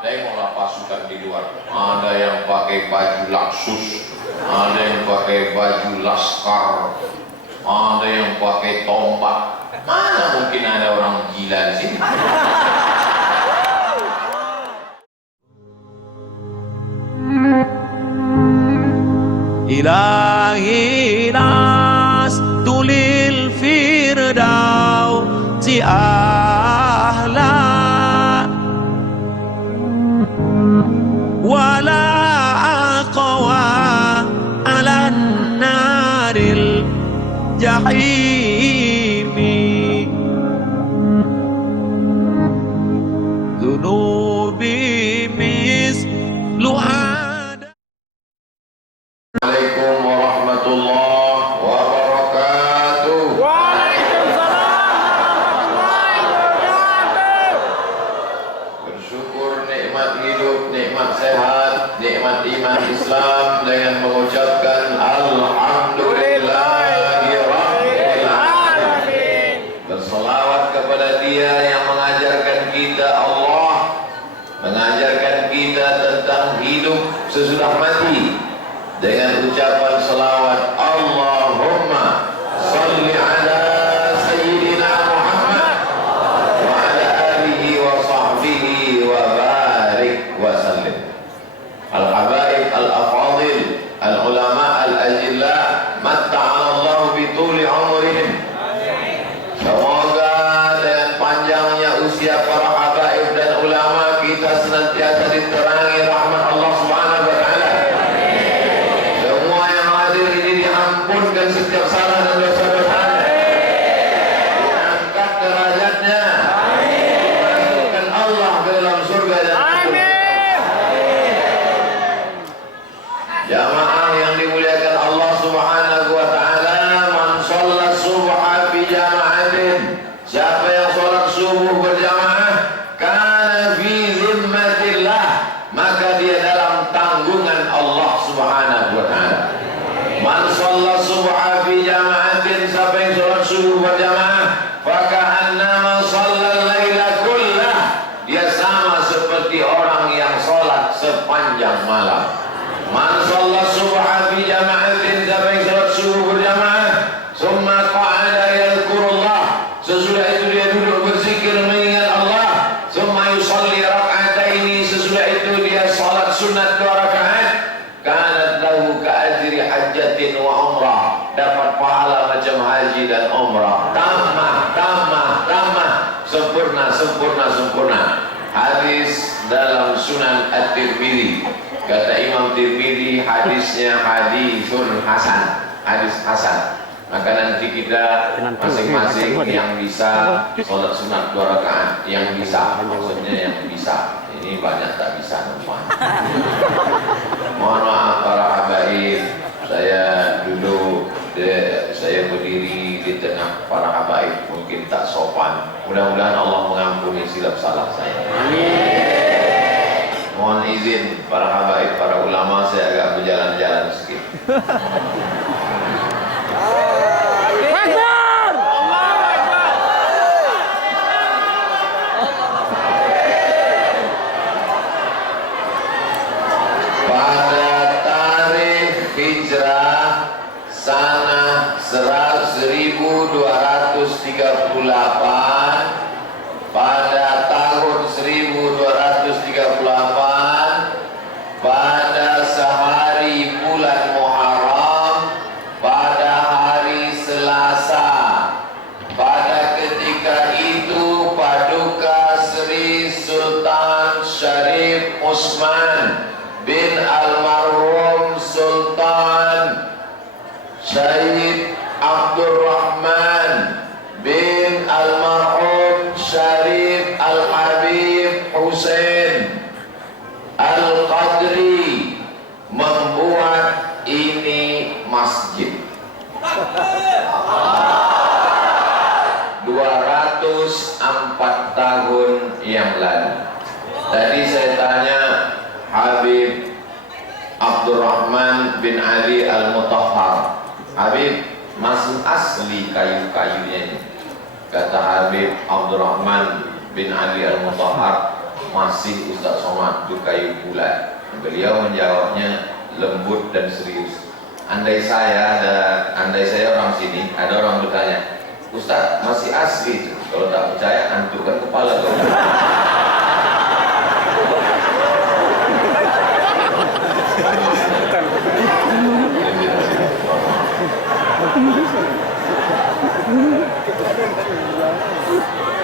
Tengoklah pasukan di luar, ada yang pakai baju Laksus, ada yang pakai baju Laskar, ada yang pakai tombak. Mana mungkin ada orang gila di sini? إلهي لست للفردوس أهلا ولا أقوى على النار الجحيم ذنوبي مثلها. Assalamualaikum warahmatullahi wabarakatuh. Waalaikumsalam warahmatullahi wabarakatuh. Bersyukur nikmat hidup, nikmat sehat, nikmat iman Islam dengan mengucapkan Alhamdulillahirabbil alamin. Bersolawat kepada Dia yang mengajarkan kita Allah, mengajarkan kita tentang hidup sesudah mati, dengan ucapan selawat Allahumma salli ala Sayyidina Muhammad wa ala alihi wa sahbihi wa barik wa sallim. Al-habaib al-afadil al-ulama al-ajilla matta'anallahu bituli umrihim. Semoga dengan panjangnya usia para habaib dan ulama kita senantiasa diterangi rahmat Allah Subhanahu wa taala. Ampunkan setiap salah dan dosa-dosa, diangkat derajatnya, dimasukkan Allah ke dalam surga dan amin. Jamaah yang dimuliakan Allah Subhanahu wa taala, man shalla subha fi jama'atin, siapa yang sholat subuh berjamaah, kana fi zimmatillah, maka dia dalam tanggungan Allah Subhanahu wa taala. Man shalla subha fi jama'atin, siapa yang sholat subuh berjamaah, faka'annama shallal laila kullah, dia sama seperti orang yang sholat sepanjang malam. Man shalla subha fi jama'atin, siapa yang sholat subuh berjamaah, summa qa'ada yadhkurullah, sesudah itu dia duduk berzikir mengingat Allah, summa yusalli rak'ataini, sesudah itu dia sholat sunat 2 rakaat, kanat lahu ka'ajri hajjatin wa umrah, dapat pahala macam haji dan umrah. Tamah, sempurna. Hadis dalam Sunan At-Tirmidzi. Kata Imam Tirmidzi, hadisnya hadisun hasan, hadis hasan. Maka nanti kita masing-masing yang bisa sholat sunat 2 rakaat, yang bisa, maksudnya yang bisa. Ini banyak tak bisa nampak. Mohon maaf para habaib, saya dulu saya berdiri di tengah para habaib, mungkin tak sopan. Mudah-mudahan Allah mengampuni silap salah saya. Mohon izin para habaib, para ulama, saya agak berjalan-jalan sedikit. Pada tarikh Hijrah sana 1238, pada tahun 1238, pada sehari bulan Muharram, pada hari Selasa, pada ketika itu Paduka Sri Sultan Syarif Utsman bin Almarhum Sultan Syed Abdurrahman bin Almarhum Syarif Al-Habib Hussein Al-Qadri membuat ini masjid 204 tahun yang lalu. Tadi saya tanya Habib Abdurrahman bin Ali Al-Mutahhar, Habib, masih asli kayu-kayunya ini? Kata Habib Abdurrahman bin Ali Al-Mutahhar, masih Ustaz Somad itu kayu bulat. Beliau menjawabnya lembut dan serius. Andai saya orang sini, ada orang bertanya, Ustaz masih asli itu. Kalau tak percaya, antukkan kepala kau.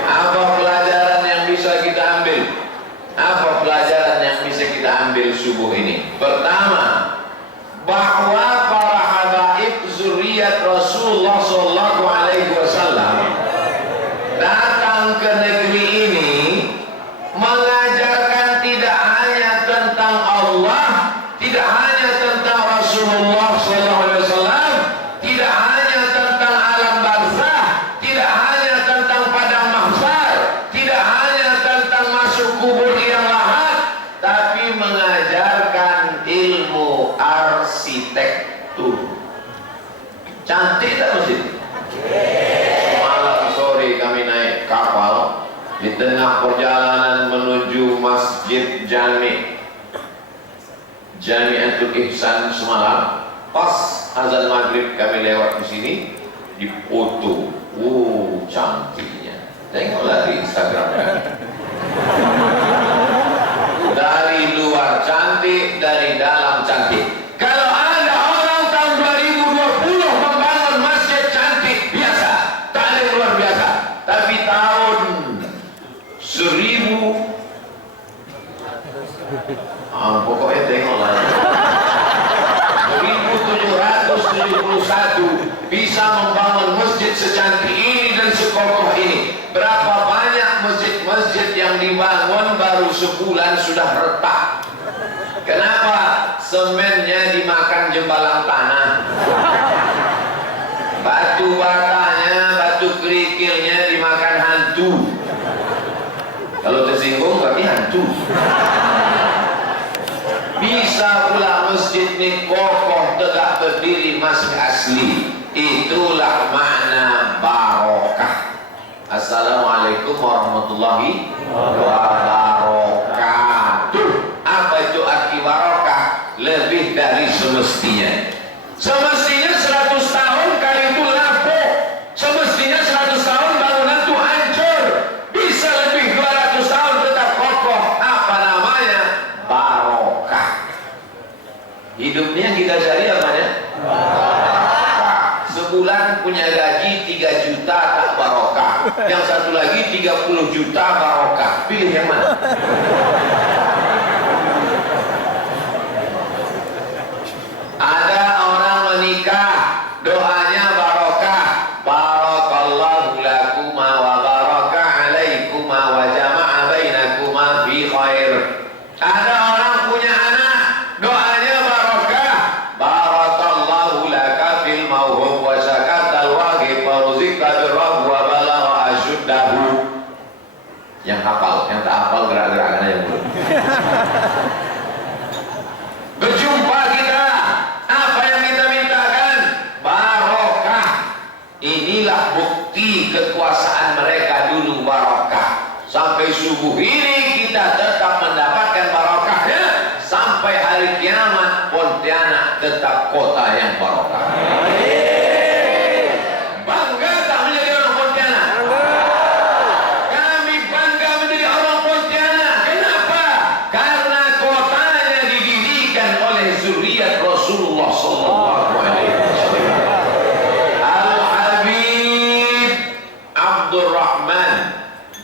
Apa pelajaran yang bisa kita ambil? Apa pelajaran yang bisa kita ambil subuh ini? Pertama, bahwa para habaib zuriat Rasulullah sallallahu alaihi wasallam datang ke negeri ini mengajarkan tidak hanya tentang Allah, tidak hanya tentang Rasulullah sallallahu alaihi wasallam, tidak hanya tentang alam barzah, tidak hanya tentang padang mahsyar, tidak hanya tentang masuk kubur yang lahat, tapi mengajarkan ilmu arsitektur. Cantik tak masjid? Malam sore kami naik kapal di tengah perjalanan menuju Masjid Jami'atul Ihsan semalam. Pas azan maghrib kami lewat di sini, dipoto. Cantiknya. Tengoklah di Instagram. Dari luar cantik, dari dalam cantik. Kalau ada orang tahun 2020 membangun masjid cantik biasa, tak ada yang luar biasa. Tapi tahun 1000, pokoknya tengoklah. 1771 bisa membangun masjid secantik ini dan sekokoh ini. Berapa banyak masjid-masjid yang dibangun baru sebulan sudah retak. Kenapa? Semennya dimakan jembalang tanah, batu batanya, batu kerikilnya dimakan hantu. Kalau tersinggung berarti hantu. Bisa pula masjid ini kokoh tegak berdiri masih asli. Itulah makna barokah. Assalamualaikum warahmatullahi wabarakatuh. Apa itu arti barokah? Lebih dari semestinya. Semestinya 100 tahun kali itu lapuk. Semestinya 100 tahun bangunan itu hancur. Bisa lebih 200 tahun tetap kokoh. Apa namanya? Barokah. Hidupnya kita cari apa ya? Sebulan punya gaji 3 juta tak barokah. Yang satu lagi 30 juta barokah. Pilih yang mana? Ada orang menikah, doanya barokah. Barakallahu lakuma wa baraka alaikuma wa jama'a bainakuma fi khair. Ada orang punya anak, doanya barokah. Barakallahu laka fil mauhub wa syakartal wahib wa ruzikta birrahu wa balagha asyuddahu. Yang hafal, yang tak hafal gerak-gerakan aja dulu. Berjumpa kita, apa yang kita mintakan? Barokah. Inilah bukti kekuasaan mereka dulu, barokah. Sampai subuh ini kita tetap mendapatkan barokahnya. Sampai hari kiamat Pontianak tetap kota yang barokah. Bangga tak menjadi orang Pontianak? Kami bangga menjadi orang Pontianak. Kenapa? Karena kotanya didirikan oleh zuriat Rasulullah sallallahu alaihi wasallam. Al-Habib Abdurrahman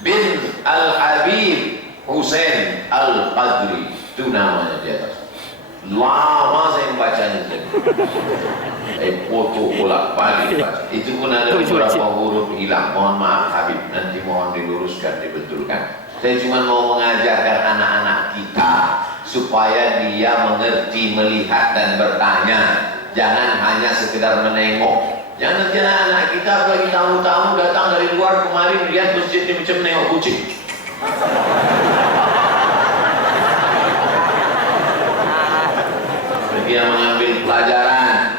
bin Al-Habib Hussein Al-Qadri, itu namanya di atas. Lama saya membacanya tadi. Foto bolak-balik. Itu pun ada beberapa huruf hilang. Mohon maaf Habib, nanti mohon diluruskan, dibetulkan. Saya cuma mau mengajarkan anak-anak kita supaya dia mengerti, melihat dan bertanya. Jangan hanya sekedar menengok. Jangan nanti anak kita apalagi tamu-tamu datang dari luar kemarin lihat masjid ini macam menengok kucing. Dia mengambil pelajaran.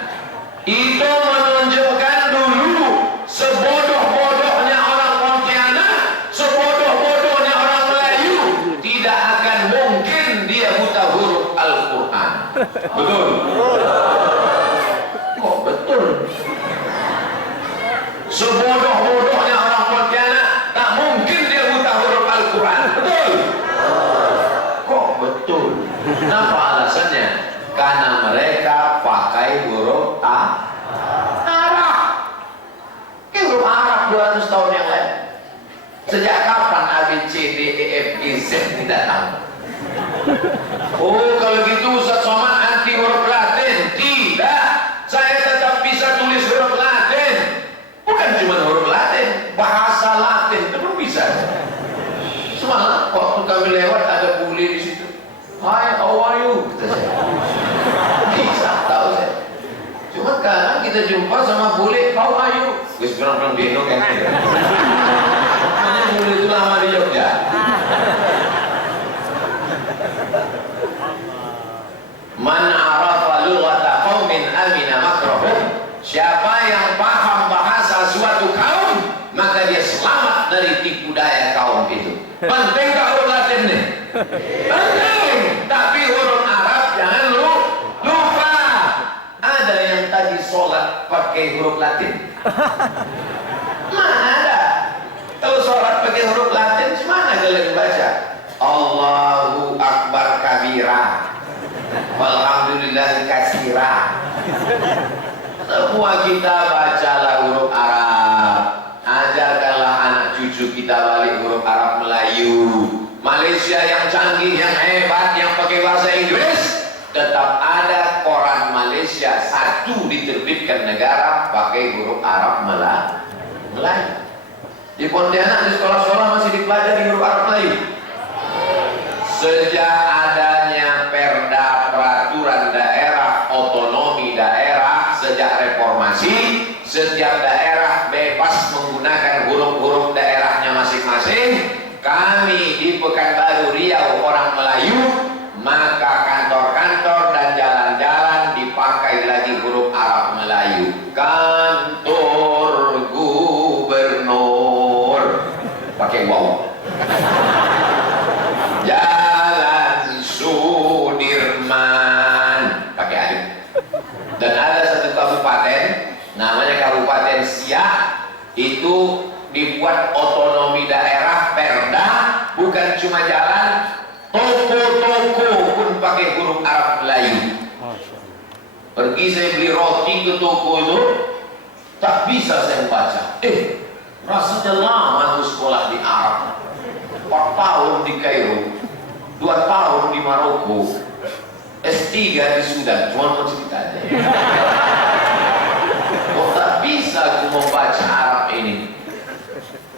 Itu menunjukkan dulu sebodoh-bodohnya orang Pontianak, sebodoh-bodohnya orang Melayu, tidak Betul? Kok betul? Sebodoh-bodohnya orang Pontianak, tak mungkin dia buta huruf Al-Quran. Betul? Kok betul? Kenapa alasannya? Karena mereka pakai huruf Arab. Huruf Arab 200 tahun yang lalu. Sejak kapan A, B, C, D, E, F, G, Z tidak tahu? Oh, kalau gitu Ustaz Somad anti huruf Latin. Tidak, saya tetap bisa tulis huruf Latin. Bukan cuma huruf Latin, bahasa Latin itu pun bisa. Semalam waktu kami lewat ada bule di situ. Hi, how are you? Kata saya. Bisa, tahu saya. Cuma kadang kita jumpa sama bule, how are you? Wis bilang dino kan. Makanya bule itu lama di Jogja. Man arafa lughata qaumin amina makrahum. Siapa yang paham bahasa suatu kaum, maka dia selamat dari tipu daya kaum itu. Penting tak huruf Latin nih? Penting. Tapi huruf Arab jangan lupa. Ada yang tadi sholat pakai huruf Latin? Mana ada? Kalau sholat pakai huruf Latin, mana kalian baca? Allahu Akbar kabira, walhamdulillah katsira. Semua kita bacalah huruf Arab. Ajarkanlah anak cucu kita balik huruf Arab Melayu. Malaysia yang canggih, yang hebat, yang pakai bahasa Inggris, tetap ada koran Malaysia satu diterbitkan negara pakai huruf Arab Melayu. Di Pontianak di sekolah-sekolah masih dipelajari huruf Arab Melayu. Sejak adanya perda peraturan daerah, otonomi daerah, sejak reformasi, setiap daerah bebas menggunakan huruf-huruf daerahnya masing-masing. Kami di Pekanbaru Riau orang Melayu, maka kantor-kantor dan jalan-jalan dipakai lagi huruf Arab Melayu. Kantor gubernur pakai waw. Jalan Sudirman pakai alif. Dan ada satu kabupaten namanya Kabupaten Siak, itu dibuat otonomi daerah perda, bukan cuma jalan, toko-toko pun pakai huruf Arab Melayu. Pergi saya beli roti ke toko itu, tak bisa saya baca. Rasanya lama aku sekolah di Arab. 4 tahun di Kairo, 2 tahun di Maroko, S3 di Sudan. Cuma mau cerita aja. Kok tak bisa aku membaca Arab ini?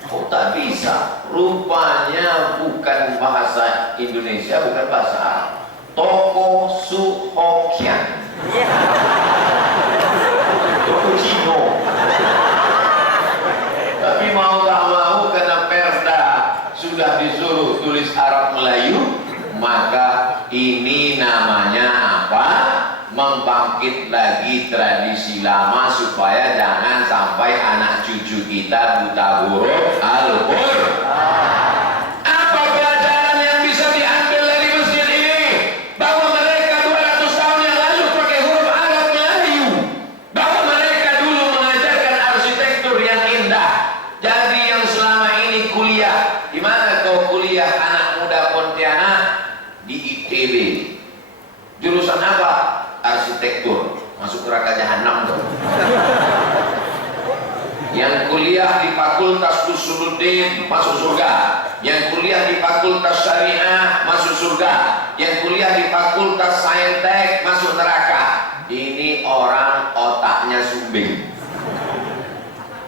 Kok tak bisa? Rupanya bukan bahasa Indonesia, bukan bahasa Arab. Toko Su Hokian. Toko Cino. Tapi mau tak mau karena perda sudah disuruh tulis Arab Melayu, maka ini namanya apa? Membangkit lagi tradisi lama supaya jangan sampai anak cucu kita buta huruf Al-Quran. Apa pelajaran yang bisa diambil dari masjid ini? Bahwa mereka 200 tahun yang lalu pakai huruf Arab Melayu, bahwa mereka dulu mengajarkan arsitektur yang indah. Jadi yang selama ini kuliah, di mana kau kuliah anak muda Pontianak? Di ITB. Jurusan apa? Arsitektur. Masuk neraka jahanam tuh. Yang kuliah di Fakultas Usuluddin masuk surga. Yang kuliah di Fakultas Syariah masuk surga. Yang kuliah di Fakultas Saintek masuk neraka. Ini orang otaknya sumbing.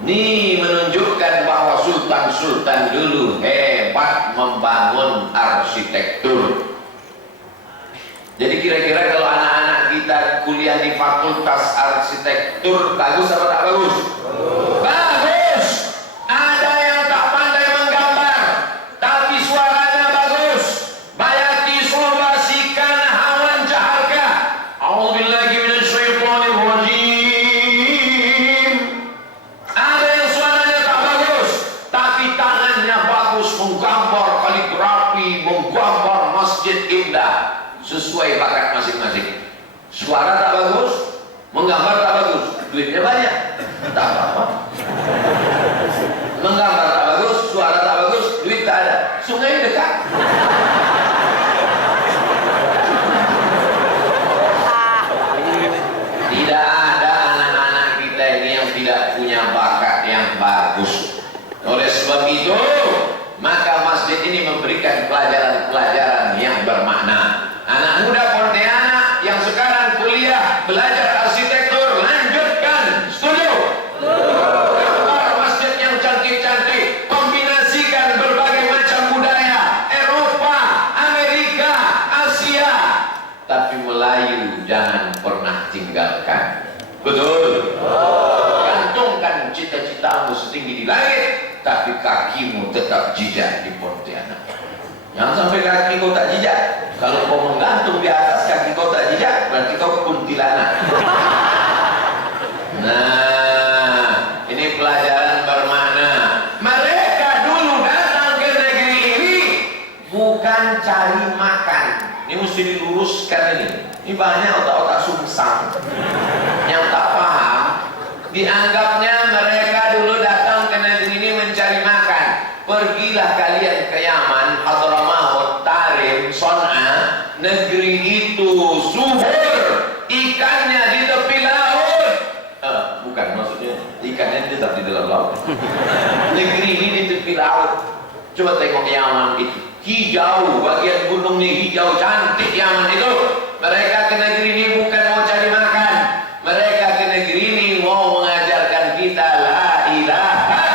Ini menunjukkan bahwa sultan-sultan dulu hebat membangun arsitektur. Jadi kira-kira kalau anak-anak kita kuliah di Fakultas Arsitektur bagus apa tak bagus? Bagus. Ada yang tak pandai menggambar, tapi suaranya bagus. Bayati Sobasikan Hawan Jaharka. A'udzubillahi minasyaitonir rajim. Ada yang suaranya tak bagus, tapi tangannya bagus menggambar kaligrafi, menggambar masjid indah. Sesuai bakat masing-masing. Suara tak bagus, menggambar tak bagus, duitnya banyak, tak apa-apa. Menggambar tak bagus, suara tak bagus, duit tak ada, sungai dekat. Tidak ada anak-anak kita ini yang tidak punya bakat yang bagus. Oleh sebab itu, maka masjid ini memberikan pelajaran-pelajaran yang bermakna. Anak muda Pontianak yang sekarang kuliah belajar arsitektur, lanjutkan, setuju? Gambar masjid yang cantik-cantik, kombinasikan berbagai macam budaya, Eropa, Amerika, Asia, tapi Melayu jangan pernah tinggalkan. Betul? Gantungkan cita-citamu setinggi di langit, tapi kakimu tetap jejak di Pontianak. Jangan sampai kaki kau tak jejak. Kalau kau menggantung di atas kaki kau tak jejak, berarti kau kuntilanak. Nah, ini pelajaran bermakna. Mereka dulu datang ke negeri ini bukan cari makan. Ini mesti diluruskan ini. Ini banyak otak-otak sungsang yang tak paham. Dianggapnya mereka dulu datang ke negeri ini mencari makan. Pergilah kalian ke Yaman, Hadramaut, Tarim, Son'a. Negeri itu subur, ikannya di tepi laut. Bukan, maksudnya ikannya tetap di dalam laut. Negeri ini di tepi laut. Coba tengok Yaman itu, hijau, bagian gunungnya hijau, cantik Yaman itu. Mereka ke negeri ini bukan mau cari makan. Mereka ke negeri ini mau mengajarkan kita la ilaha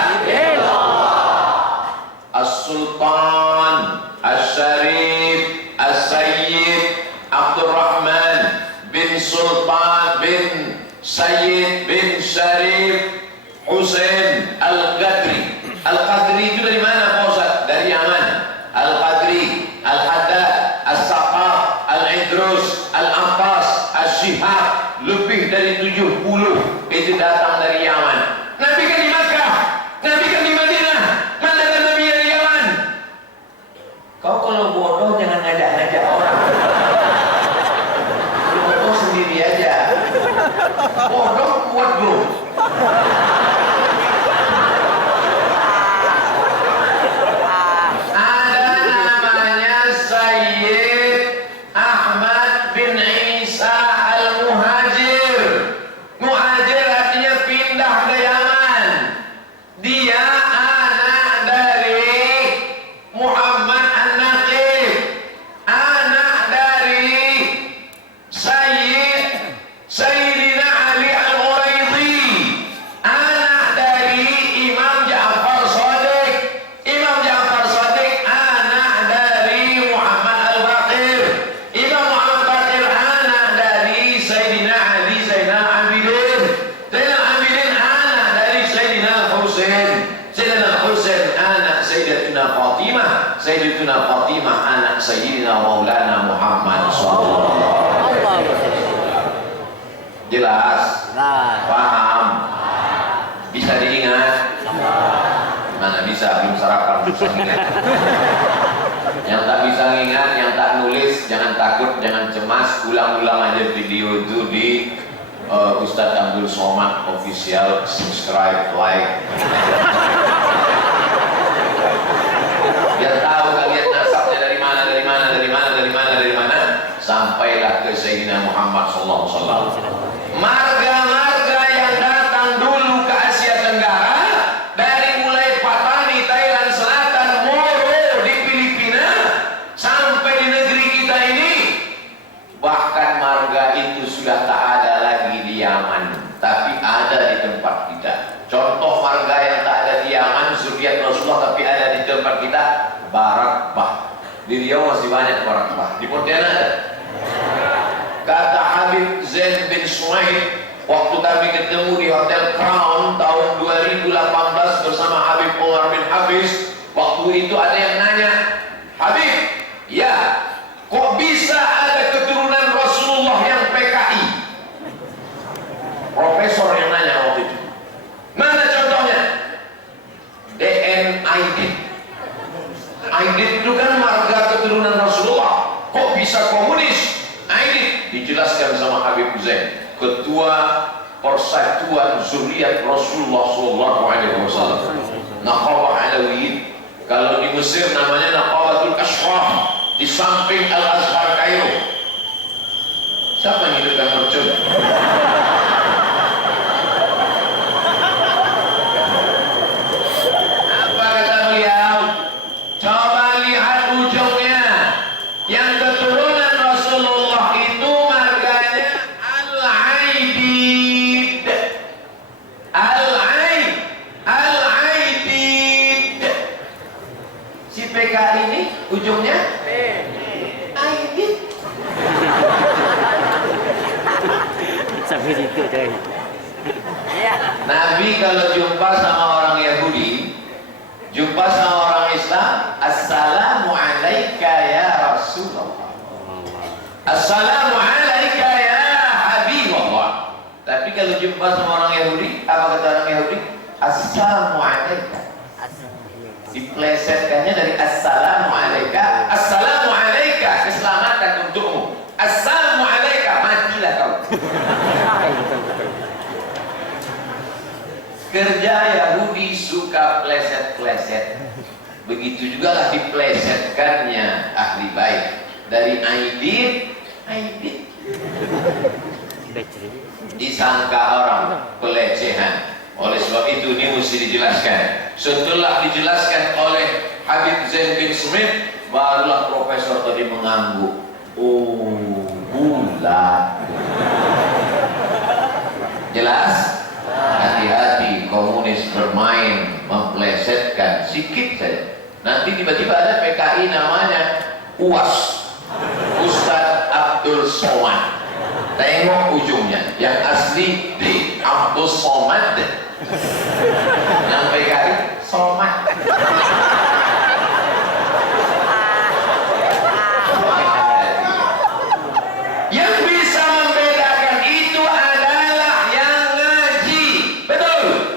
As-Sultan As-Syarif As-Sayyid Abdurrahman bin Sultan bin Sayyid bin Syarif Hussein Al-Qadri. Al-Qadri itu dari mana Pak Ustaz? Dari Yaman. Al-Qadri, Al-Haddad, As-Saqaf, Al-Idrus, Al-Abbas, As-Shihab, lebih dari 70 itu datang dari Yaman. Nabi kan di Makkah, Nabi kan di Madinah, mana ada Nabi dari Yaman? Kau kalau bodoh jangan ngajak-ngajak orang. Bodoh sendiri aja. Bodoh buat grup. Ada namanya Sayyid Ahmad bin Isa Al-Muhajir. Muhajir artinya pindah ke Yaman. Dia anak dari Muhammad An-Naqib, anak dari Sayyidina Ali Al-Uraidi, anak dari Imam Ja'far Shadiq. Imam Ja'far Shadiq anak dari Muhammad Al-Baqir. Imam Muhammad Baqir anak dari Sayyidina Ali Zainal Abidin. Zainal Abidin anak dari Sayyidina Husain. Sayyidina Husain anak Sayyidatuna Fatimah. Sayyidatuna Fatimah anak Sayyidina Maulana Muhammad sallallahu alaihi wasallam. Jelas? Paham? Bisa diingat? Mana bisa, belum sarapan, bisa ingat. Yang tak bisa ingat, yang tak nulis, jangan takut, jangan cemas, ulang-ulang aja video itu di Ustadz Abdul Somad Official, subscribe, like. Biar tahu kalian nasabnya dari mana, sampailah ke Sayyidina Muhammad sallallahu alaihi wasallam. Marga-marga yang datang dulu ke Asia Tenggara, dari mulai Patani, Thailand Selatan, Moro di Filipina, sampai di negeri kita ini, bahkan marga itu sudah tak ada lagi di Yaman, tapi ada di tempat kita. Contoh marga yang tak ada di Yaman, zuriat Rasulullah, tapi ada di tempat kita, Barak Bah. Di Riau masih banyak Barak Bah. Di Pontianak ada. Kata Habib Zain bin Suhaib, waktu kami ketemu di Hotel Crown tahun 2018 bersama Habib Umar bin Hafiz, waktu itu ada yang nanya, Habib, ya, kok bisa ada keturunan Rasulullah yang PKI? Profesor yang nanya waktu itu. Mana contohnya? DN Aidit. Aidit itu kan marga keturunan Rasulullah. Kok bisa komunis? Aidit. dijelaskan sama Habib Zain, ketua persatuan zuriat Rasulullah SAW, Naqabah Alawiyin. Kalau di Mesir namanya Naqabatul Ashraf, di samping Al-Azhar Kairo. Siapa yang hidupkan mercun? Apa kata beliau? Coba lihat ujungnya. Yang keturunan Rasulullah itu marganya Al-Aidid. Al-Aidid. Si PKI ini ujungnya Aidid. Sampai situ coy. Nabi kalau jumpa sama orang Yahudi, jumpa sama orang Islam, assalamu alaika ya Rasulullah, assalamu alaika ya Habibullah. Tapi kalau jumpa sama orang Yahudi, apa kata orang Yahudi? Assalamu alaika. Diplesetkannya dari assalamu alaika, assalamu alaika, keselamatan untukmu, assalamu alaika, matilah kau. Kerja Yahudi suka pleset-pleset. Begitu juga lah diplesetkannya ahli bait. Dari Aidid, disangka orang pelecehan. Oleh sebab itu ini mesti dijelaskan. Setelah dijelaskan oleh Habib Zain bin Smith, barulah profesor tadi mengangguk. Oh, bulat. Jelas? Hati-hati komunis bermain memplesetkan sikit saja. Nanti tiba-tiba ada PKI namanya UAS, Ustadz Abdul Somad. Tengok ujungnya, yang asli di Abdul Somad, yang PKI Somad. Yang bisa membedakan itu adalah yang ngaji, betul?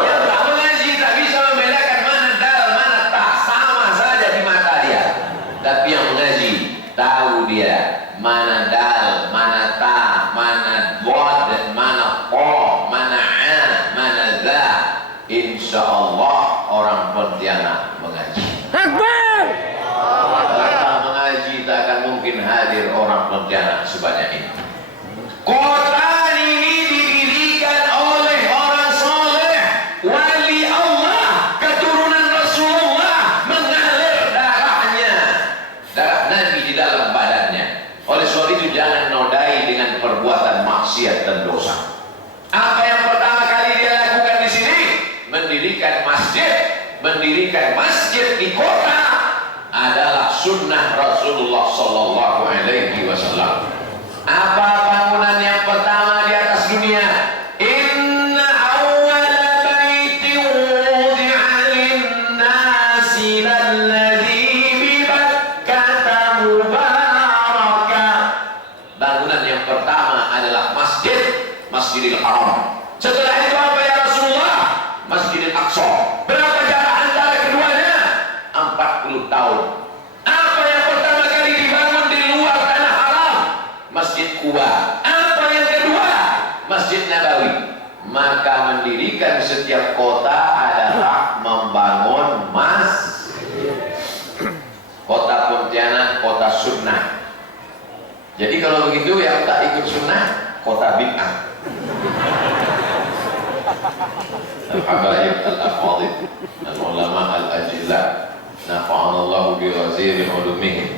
Yang tak mengaji tak bisa membedakan mana dal, mana ta, sama saja di mata dia. Tapi yang mengaji tahu dia mana dal, mana ta, mana bod, mana o, mana a, mana za. Insya Allah orang Pontianak mengaji. Akbar. Tanpa mengaji tak akan mungkin hadir orang Pontianak sebanyak ini. Kota ini didirikan oleh orang soleh, wali Allah, keturunan Rasulullah, mengalir darahnya, darah Nabi di dalam badannya. Oleh sebab itu jangan nodai dengan perbuatan maksiat dan dosa. Apa yang pertama kali dia lakukan di sini? Mendirikan masjid di kota adalah sunnah Rasulullah Sallallahu Alaihi Wasallam. Apa bangunan yang pertama di atas dunia? Inna awwala baitin wudi'a lin-nasi lalladzi bi Bakkah mubarakah. Bangunan yang pertama adalah Masjidil Haram. Setelah itu apa ya Rasulullah? Masjidil Aqsa. Berapa jarak antara keduanya? 40 tahun. Apa yang pertama kali dibangun di luar tanah haram? Masjid Quba. Apa yang kedua? Masjid Nabawi. Maka mendirikan setiap kota adalah membangun kota Pontianak, kota sunnah. Jadi kalau begitu yang tak ikut sunnah, kota bid'ah. Al-habaib al-afadil al-ulama al-ajillah nafa'anallahu bi waziri ulumihim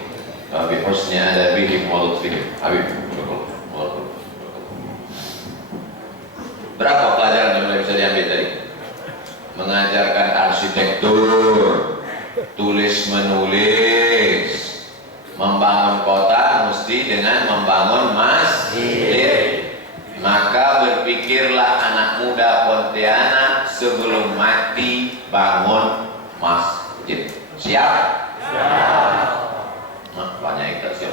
wa bi husni adabihim wa lutfihim. Habib, berapa pelajaran yang bisa diambil tadi? Mengajarkan arsitektur, tulis menulis, membangun kota mesti dengan membangun masjid. Maka berpikirlah anak muda Pontianak sebelum mati bangun masjid. Siap? Nah, banyak itu siap.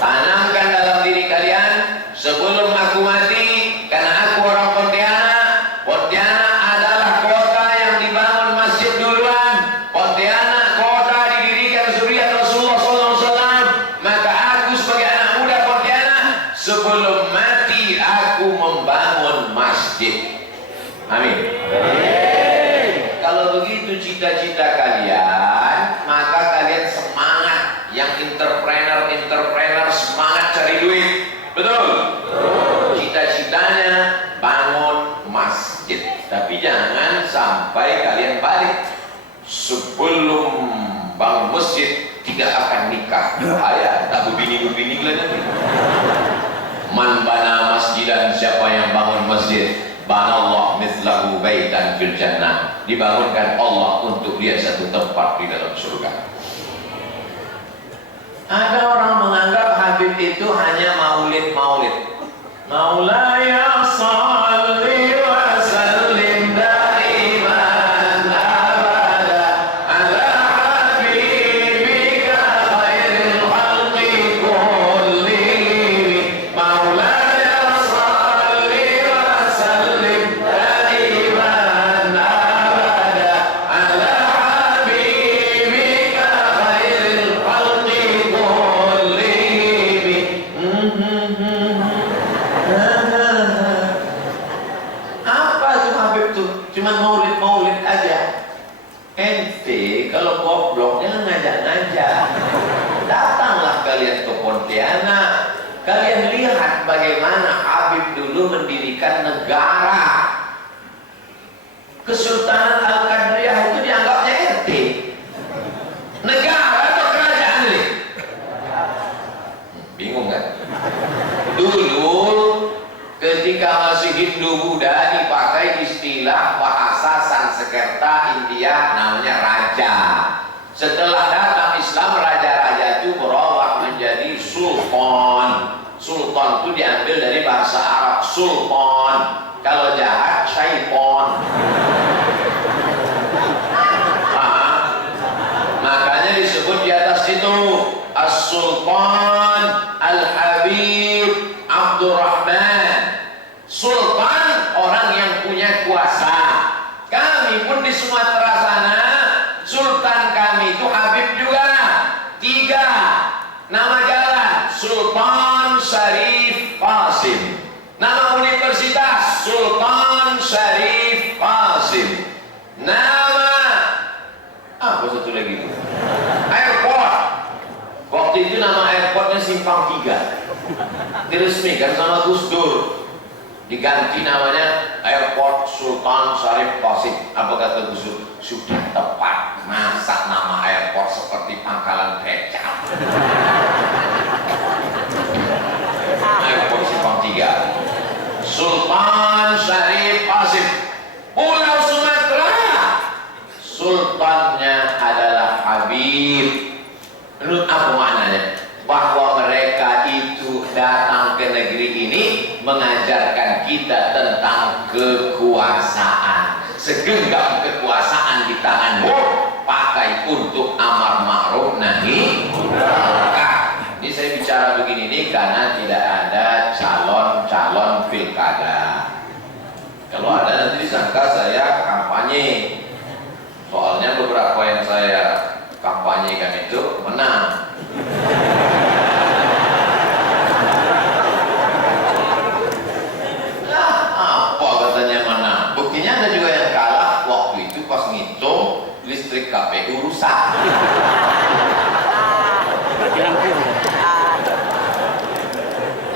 Tanamkan dalam diri kalian, sebelum aku mati, karena aku orang Pontianak. Pontianak adalah kota yang dibangun masjid duluan. Pontianak kota didirikan zuriat Rasulullah SAW. Maka aku sebagai Amin. Kalau begitu cita-cita kalian, maka kalian semangat. Yang entrepreneur semangat cari duit. Betul? Cita-citanya bangun masjid. Tapi jangan sampai kalian balik sebelum bangun masjid tidak akan nikah. Bahaya, tak berbini-berbini lagi. Man bana masjidan, siapa yang bangun masjid, banallah mithlahu baitan fil jannah, dibangunkan Allah untuk dia satu tempat di dalam surga. Ada orang menganggap Habib itu hanya maulid-maulid. Maulaya salli wa sallim daiman abada ala habibika khairil khalqi kullihim. Maulaya salli wa sallim daiman abada ala habibika khairil khalqi apa itu Habib tuh? Cuman maulid-maulid aja. Ente kalau goblok jangan ngajak-ngajak. Datanglah kalian ke Pontianak. Kalian lihat bagaimana Habib dulu mendirikan negara. Kesultanan Al-Qadriyah itu dianggapnya RT. Negara atau kerajaan ini? Bingung kan? Dulu ketika masih Hindu Buddha dipakai istilah bahasa Sanskerta India namanya raja. Setelah datang Islam, raja-raja itu berubah menjadi sultan. Sultan itu diambil dari bahasa Arab sultan. Kalau jahat syaiton. Makanya disebut di atas itu As-Sultan Al-Habib Abdurrahman. Sultan orang yang punya kuasa. Kami pun di Sumatera sana, Sultan kami itu Habib juga. 3 nama jalan, Sultan Syarif Qasim. Nama universitas, Sultan Syarif Qasim. Nama apa satu lagi? Airport. Waktu itu nama airportnya Simpang 3. Diresmikan sama Gus Dur. Diganti namanya Airport Sultan Syarif Qasim. Apa kata Gus Dur? Sudah tepat. Masa nama airport seperti pangkalan becak. Airport Simpang 3. Sultan Syarif Qasim. Pulau Sumatera. Sultannya adalah Habib. Menurut apa maknanya? Bahwa mereka itu datang ke negeri ini mengajarkan kita tentang kekuasaan. Segenggam kekuasaan di tanganmu, pakai untuk amar ma'ruf nahi munkar. Ini saya bicara begini ini karena tidak ada calon-calon pilkada. Kalau ada nanti disangka saya kampanye. Soalnya beberapa yang saya kampanyekan itu menang. Nah, apa katanya menang? Buktinya ada juga yang kalah waktu itu pas ngitung listrik KPU rusak.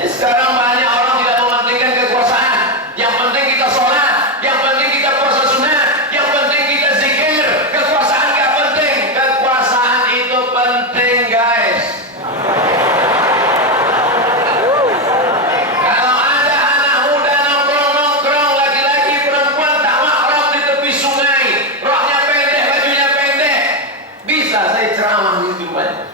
Sekarang banyak orang tidak mementingkan kekuasaan. Yang penting kita sholat, yang penting kita puasa sunat, yang penting kita zikir. Kekuasaan gak penting. Kekuasaan itu penting, guys. Kalau ada anak muda nongkrong-nongkrong, laki-laki perempuan tak mahram di tepi sungai, roknya pendek, bajunya pendek, bisa saya ceramah di situ banyak.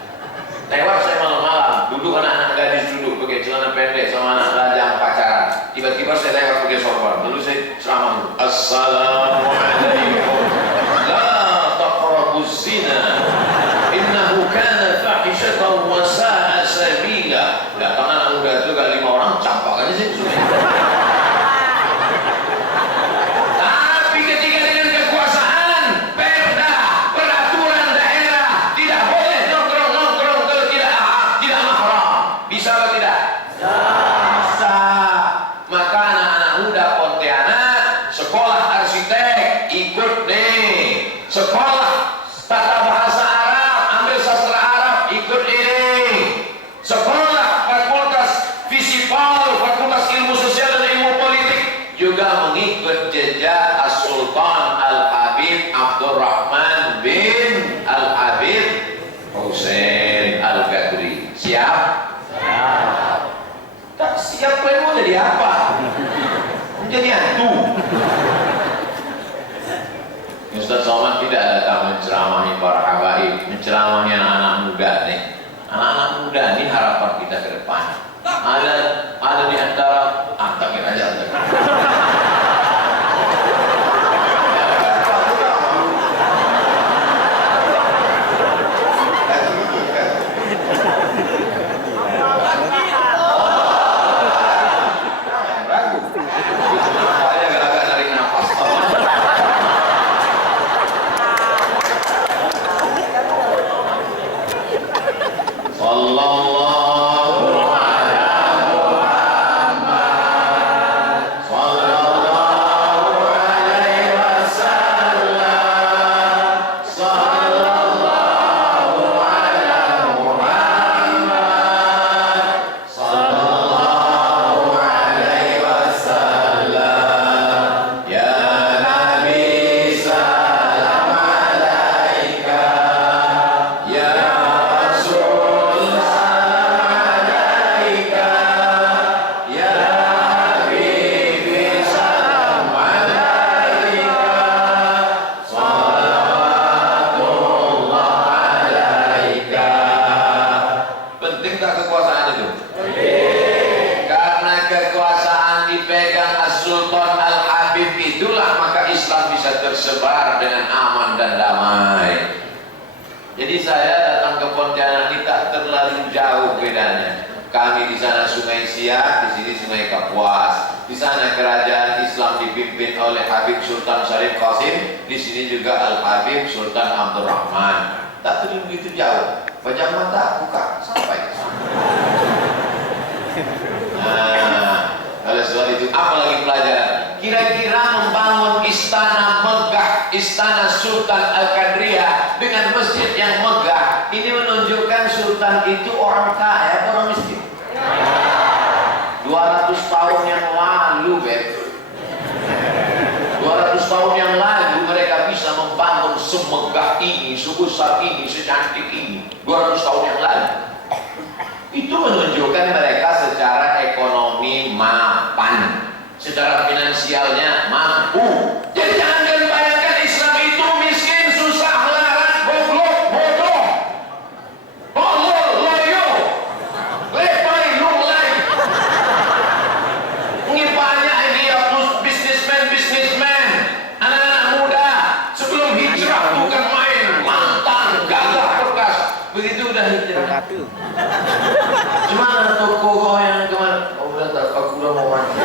Lewat saya malam-malam, duduk anak-anak gadis duduk pakai celana pendek sama anak lajang pacaran. Tiba-tiba saya lewat pakai sorban, lalu saya ceramah, Assalamualaikum, la taqrabuz zina, innahu kana fahishatan wa sa'a sabila. Datang anak muda itu gak 5 orang, campak aja sih sungai. Tapi ketika dengan kekuasaan, perda, peraturan daerah, tidak boleh nongkrong-nongkrong kalau tidak mahram. Bisa atau tidak? Bisa. Maka anak-anak muda Pontianak, sekolah Husain Al-Qadri. Siap? Tak siap, mau jadi apa? Jadi hantu. Ustaz Somad tidak datang menceramahi para habaib, menceramahi anak-anak muda nih. Anak-anak muda ini harapan kita ke depan. Ada di antara takir aja. Tersebar dengan aman dan damai. Jadi saya datang ke Pontianak ini tak terlalu jauh bedanya. Kami di sana Sungai Siak, di sini Sungai Kapuas. Di sana kerajaan Islam dipimpin oleh Habib Sultan Syarif Qasim. Di sini juga Al Habib Sultan Abdul Rahman. Tak terlalu begitu jauh. Pejam mata buka sampai ke sana. Nah, oleh sebab itu apa lagi pelajaran? Kira-kira membangun istana megah, istana Sultan Al-Qadriyah dengan masjid yang megah, ini menunjukkan Sultan itu orang kaya, orang miskin. 200 tahun yang lalu, Beb. 200 tahun yang lalu mereka bisa membangun semegah ini, sebesar ini, secantik ini. 200 tahun yang lalu. Itu menunjukkan mereka secara ekonomi mapan, secara finansialnya mampu. Jadi jangan kalian bayangkan Islam itu miskin, susah, melarat, goblok, bodoh, tolol, loyo, lepai, lunglai. Ini banyak ini ya, bisnismen, anak-anak muda sebelum hijrah bukan main, mantan, gagah, bekas. Begitu udah hijrah. Gimana toko kau yang kemana? Oh udah tak, aku udah mau mati.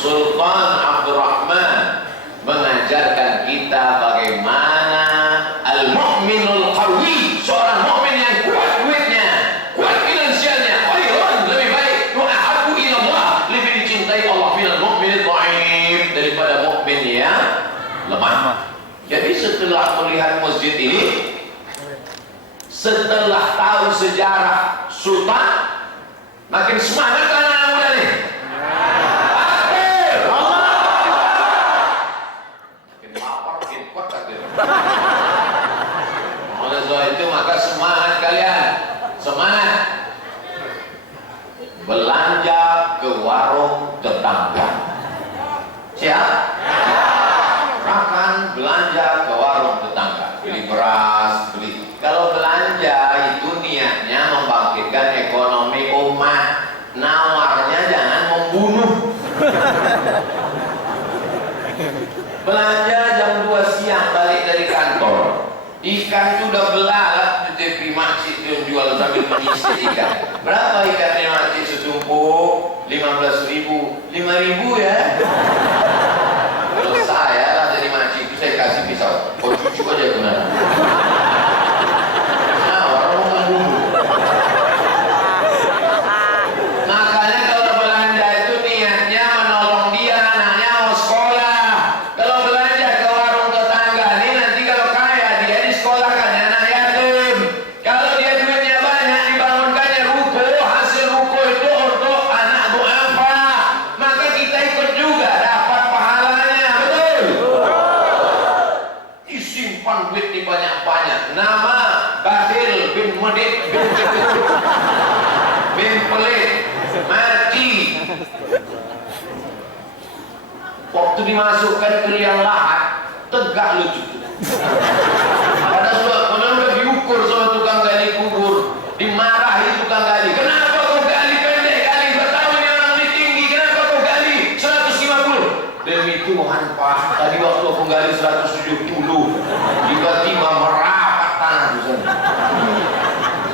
Sultan Abdul Rahman mengajarkan kita bagaimana al-mu'minul qawi, seorang mukmin yang kuat duitnya, kuat finansialnya, khairun, lebih baik, wa ahabbu ila Allah, lebih dicintai Allah minal mu'minil dhaif, daripada mukmin yang lemah. Jadi setelah melihat masjid ini, setelah tahu sejarah Sultan, makin semangat anak-anak muda nih. Makin lapar, makin kuat katanya. Oleh sebab itu maka semangat kalian, semangat belanja ke warung tetangga. Siap? Makan, belanja ke warung tetangga, beli beras, beli. Kalau belanja itu niatnya membangkitkan ekonomi umat, nawarnya jangan membunuh. Belanja jam 2 siang balik dari kantor, ikan itu udah belalat di tepi makcik itu jual sambil menyisir ikan. Berapa ikannya makcik setumpuk? 15.000. 5.000 ya? Kalau saya lah jadi makcik itu saya kasih pisau, kau cucu aja gimana? Nah, orang mau membunuh. Makanya kalau belanja itu niatnya menolong dia, anaknya mau sekolah. Kalau belanja ke warung tetangga ini nanti kalau kaya dia disekolahkan anak yatim. Kalau dia duitnya banyak dibangunkannya ruko, hasil ruko itu untuk anak duafa. Maka kita ikut juga dapat orang duit di banyak-banyak. Nama Bakhil bin Medit bin Cekut bin Pelit mati. Waktu dimasukkan ke liang lahat, tegak lucu. Padahal udah diukur sama tukang gali kubur, dimarahi tukang gali. Kenapa kau gali pendek, gali bertahun yang orang ini tinggi? Kenapa kau gali 150? Demi Tuhan Pak, tadi waktu aku gali 170, tiba-tiba merapat tanah di sana.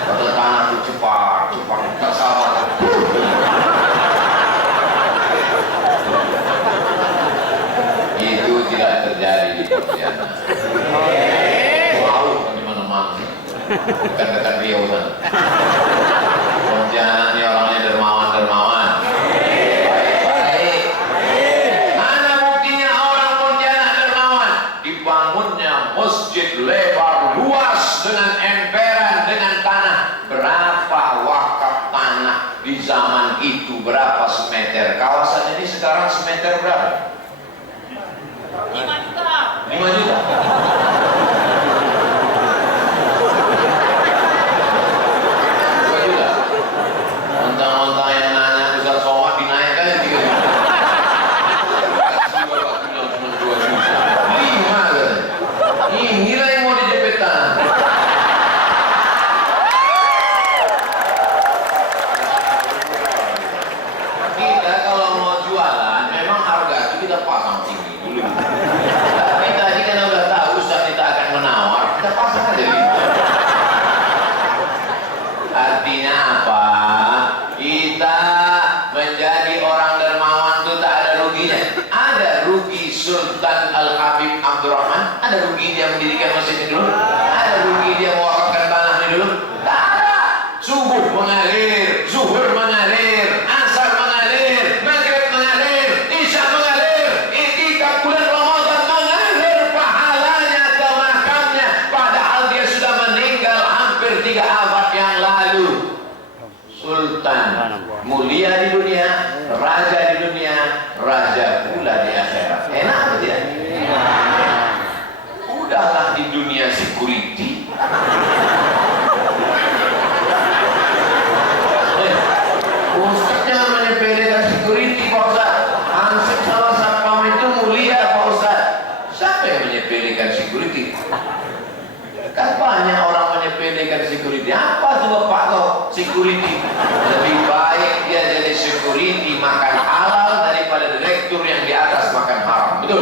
Pada tanah itu cepat, tak sabar. Itu tidak terjadi di Pontianak. Wow, di mana-mana. Dekat-dekat Riau sana. Pontianak ini orangnya dermawan. Baik. Mana buktinya orang Pontianak dermawan? Dibangunnya masjid lebar luas dengan emperan, dengan tanah. Berapa wakaf tanah di zaman itu? Berapa semeter? Kawasan ini sekarang semeter berapa? 5 juta. 5 juta. Mentang-mentang yang nanya Ustaz Somad dinaikkan ya 3 juta. Kasih bapak bilang cuma 2 juta. 5 katanya. Inilah yang mau dijepit tanah. Kita kalau mau jualan memang harga itu kita pasang tinggi dulu. Tapi tadi kan udah tahu Ustaz kita akan menawar, kita pasang aja gitu. Artinya apa? Kita menjadi orang dermawan itu tak ada ruginya. Ada rugi Sultan Al-Habib Abdurrahman? Ada rugi dia mendirikan masjid ini dulu? Ada rugi dia mewakafkan tanah ini dulu? Tak ada. Subuh mengalir, zuhur mengalir, asar mengalir, maghrib mengalir, isya mengalir. Itikaf bulan Ramadan mengalir pahalanya ke makamnya, padahal dia sudah meninggal hampir 3 abad yang lalu. Sultan mulia di dunia, raja di dunia, raja pula di akhirat. Enak apa tidak? Udahlah di dunia security. Ustaz jangan menyepelekan security Pak Ustaz. Hansip sama satpam itu mulia Pak Ustaz. Siapa yang menyepelekan security? Kan banyak orang menyepelekan security. Apa tuh Pak kau security? Lebih baik dia jadi security makan halal daripada direktur yang di atas makan haram. Betul?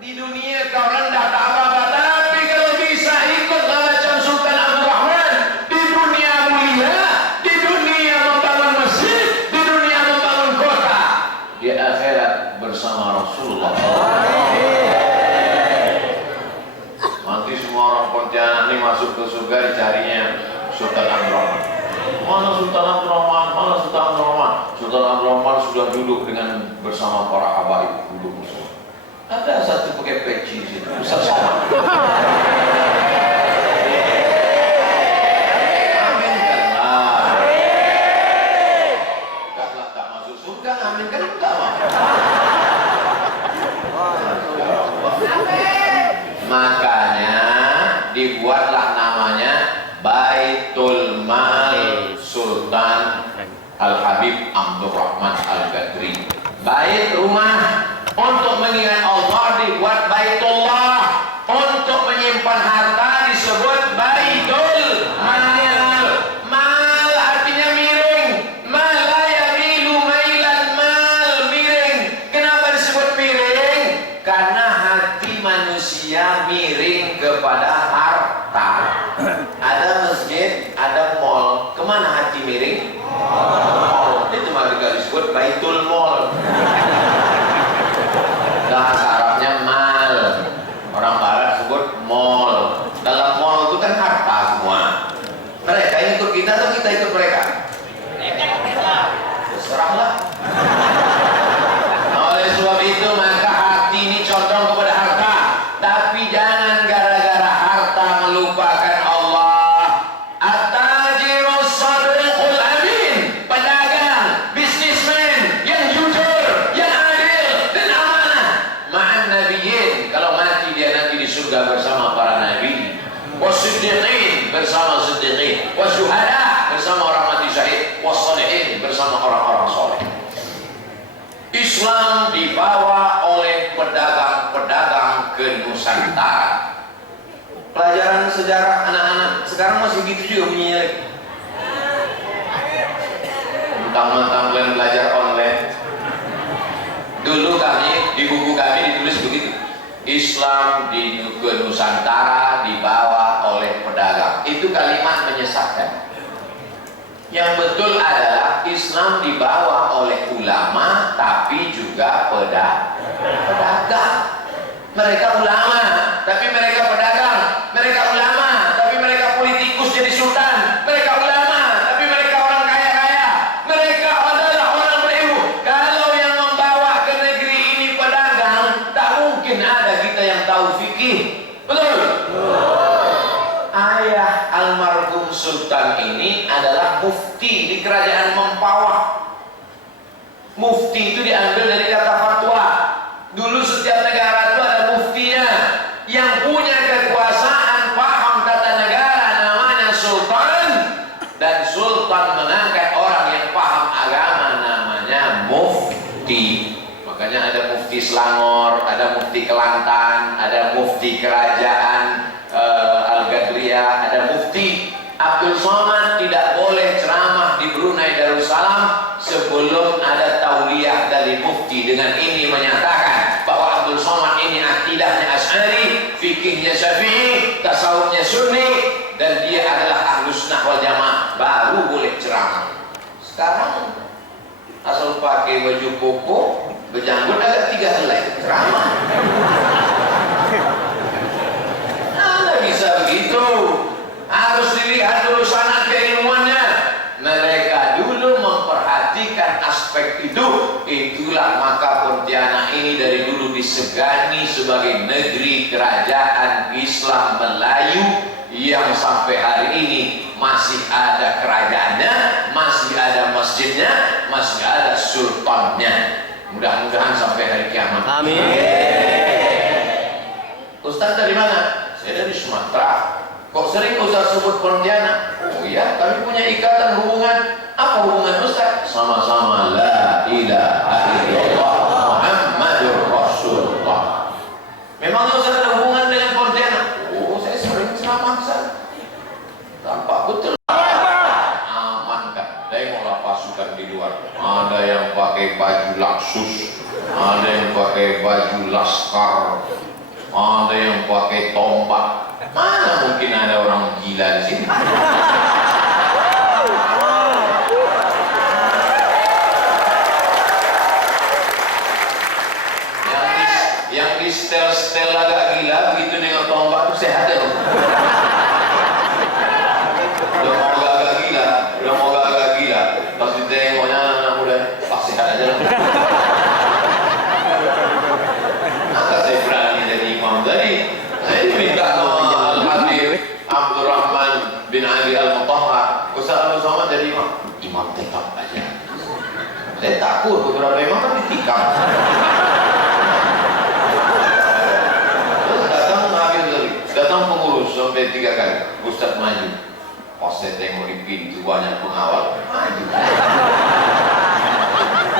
Di dunia kau rendah tak apa-apa, tapi kalau bisa ikutlah macam Sultan Abdurrahman. Di dunia mulia, di dunia membangun masjid, di dunia membangun kota, di akhirat bersama Rasulullah. Nanti semua orang Pontianak ini masuk ke surga dicarinya Sultan Abdurrahman. Mana Sultan Abdurrahman? Mana Sultan Abdurrahman? Sultan Abdurrahman sudah duduk dengan bersama para habaib, duduk bersama. Ada satu pakai peci di situ, Ustaz Somad. Aminkanlah. Kalau tak masuk surga, aminkan enggak mau. Makanya dibuatlah namanya Baitul Mal Sultan Al-Habib Abdurrahman Al-Badri. Bait rumah untuk mengingat Allah dibuat Baitullah. Untuk menyimpan harta disebut Baitul Mal. Mal artinya miring. Mal la yamilu mailan mal, miring. Kenapa disebut miring? Karena hati manusia miring kepada harta. Ada masjid, ada mall. Kemana hati miring? Mall. Itu maka disebut Baitul Mall. Bahasa Arabnya mal. Orang Barat sebut mall. Dalam mall itu kan harta semua. Mereka ikut kita atau kita ikut mereka? Terserahlah. Oleh sebab itu maka hati ini condong kepada harta. Tapi jangan gara-gara harta melupakan Allah. At-tajirus sadiqul amin, pedagang, bisnismen yang surga bersama para nabi, wasiddiqin bersama siddiqin, wasyuhada bersama orang mati syahid, wassalihin bersama orang-orang soleh. Islam dibawa oleh pedagang-pedagang ke Nusantara. Pelajaran sejarah anak-anak sekarang masih gitu juga bunyinya lagi. Mentang-mentang kalian belajar online. Dulu kami di buku kami ditulis begitu. Islam di Nusantara dibawa oleh pedagang. Itu kalimat menyesatkan. Yang betul adalah Islam dibawa oleh ulama tapi juga pedagang. Mereka ulama tapi mereka pedagang. Mereka ulama tapi mereka politikus jadi sultan. Mereka ulama tapi mereka orang kaya-kaya. Mereka adalah orang berilmu. Kalau yang membawa ke negeri ini pedagang, tak mungkin ada kita yang tahu fikih. Betul? Ayah almarhum sultan ini adalah mufti di kerajaan Mempawah. Mufti itu diambil dari kata fatwa. Dulu setiap negara itu ada muftinya yang punya kekuasaan, paham tata negara, namanya sultan. Dan sultan mengangkat orang yang paham agama, namanya mufti. Makanya ada mufti Selangor, ada mufti Kelantan, ada mufti kerajaan Al-Gadriyah, ada mufti. Abdul Somad tidak boleh ceramah di Brunei Darussalam sebelum ada tauliyah dari mufti. Dengan ini menyatakan bahwa Abdul Somad ini akidahnya Asy'ari, fikihnya Syafi'i, tasawufnya Sunni, dan dia adalah Ahlus Sunnah wal Jamaah, baru boleh ceramah. Sekarang asal pakai baju koko, berjanggut agak 3 helai ceramah. Anda bisa begitu. Harus dilihat dulu sanad keilmuannya. Mereka dulu memperhatikan aspek itu. Itulah maka Pontianak ini dari dulu disegani sebagai negeri kerajaan Islam Melayu yang sampai hari ini masih ada kerajaannya, masih ada masjidnya, masih ada sultannya. Mudah-mudahan sampai hari kiamat. Amin. Ustaz dari mana? Saya dari Sumatera. Kok sering Ustaz sebut Pontianak? Oh iya, kami punya ikatan hubungan. Apa hubungan Ustaz? Sama-sama la ilaha illallah Muhammadur Rasulullah. Memang Ustaz ada hubungan dengan Pontianak? Oh, saya sering ceramah sana. Tampak betul. Aman kan? Tengoklah pasukan di luar. Ada yang pakai baju Laksus, ada yang pakai baju Laskar, ada yang pakai tombak. Mana mungkin ada orang gila di sini? Yang di setel agak gila begitu dengan tombak itu sehat ya? Udah mau agak gila, pas ditengoknya anak muda, pasti sehat aja lah. Maka saya berani jadi imam tadi. Saya diminta Abdurrahman bin Ali Al-Mutahhar, Ustaz Abdul Somad jadi imam tetap aja. Saya takut beberapa imam kan ditikam. Terus datang pengurus sampai 3 kali. Ustaz maju. Pas saya tengok di pintu banyak pengawal, maju.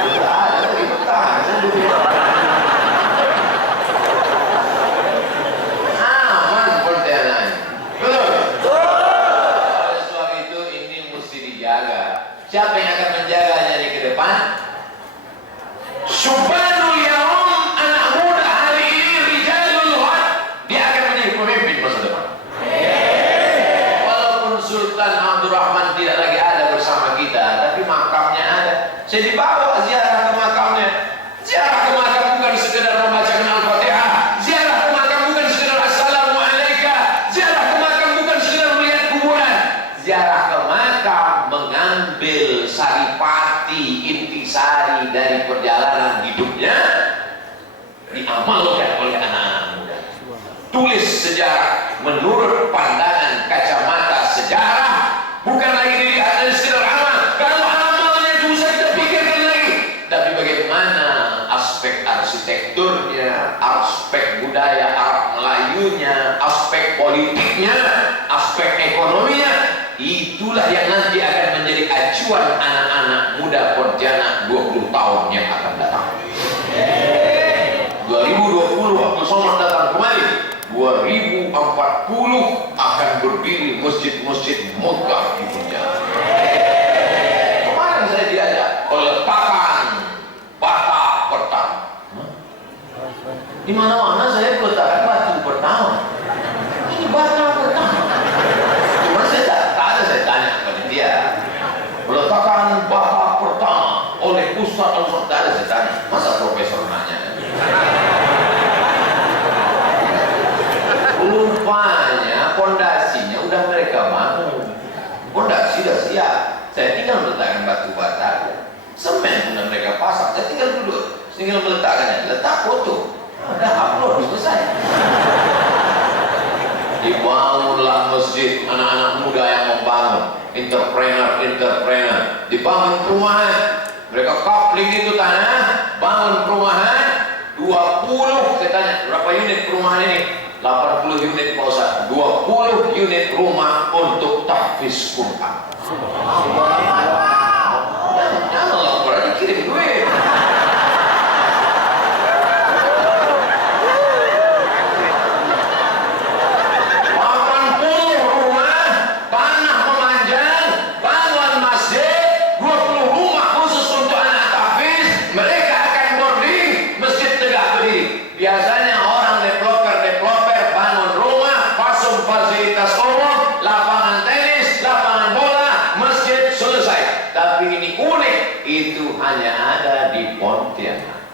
Tidak ada lagi bertahan. Siapa yang akan menjaganya di ke depan? Subhanul Yaum, anak muda hari ini, rijalul ghad. Dia akan menjadi pemimpin masa depan. Walaupun Sultan Abdurrahman tidak lagi ada bersama kita, tapi makamnya ada. Saya dibawa ziarah ke makamnya. Ziarah ke makam bukan sekedar membacakan Al-Fatihah. Ziarah ke makam bukan sekedar Assalamualaikum. Ziarah ke makam bukan sekedar melihat kuburan. Ziarah ke makam mengambil saripati, intisari dari perjalanan hidupnya, diamalkan oleh anak-anak muda. Tulis sejarah menurut pandangan kacamata sejarah, bukan lagi dilihat dari sekedar amal. Kalau amalnya itu bisa kita pikirkan lagi, tapi bagaimana aspek arsitekturnya, aspek budaya Arab Melayunya, aspek politiknya, aspek ekonominya, itulah yang nanti akan menjadi acuan anak-anak muda Pontianak 20 tahun yang akan datang. 2020 waktu Somad datang kembali, 2040 akan berdiri masjid-masjid megah di Pontianak. Kemarin saya diajak peletakan bata pertama. Di mana-mana saya peletakan batu pertama. Ini bata pertama. Cuma saya tak ada, saya tanya kepada dia. Peletakan bata pertama oleh Ustaz Al-Ustaz, tak ada, saya tanya. Masa profesor nanya? Rupanya pondasinya udah mereka bangun. Pondasi sudah siap. Saya tinggal meletakkan batu bata. Semen sudah mereka pasang. Saya tinggal duduk, tinggal meletakkannya. Letak foto. Udah upload, selesai. Dibangunlah masjid, anak-anak muda yang membangun, entrepreneur. Dibangun perumahan. Mereka coupling itu tanah, bangun perumahan 20. Saya tanya, berapa unit perumahan ini? 80 unit Pak Ustaz. 20 unit rumah untuk tahfiz Quran. Janganlah berarti kirim duit. Biasanya orang developer bangun rumah, fasilitas umum, lapangan tenis, lapangan bola, masjid, selesai. Tapi ini unik, itu hanya ada di Pontianak.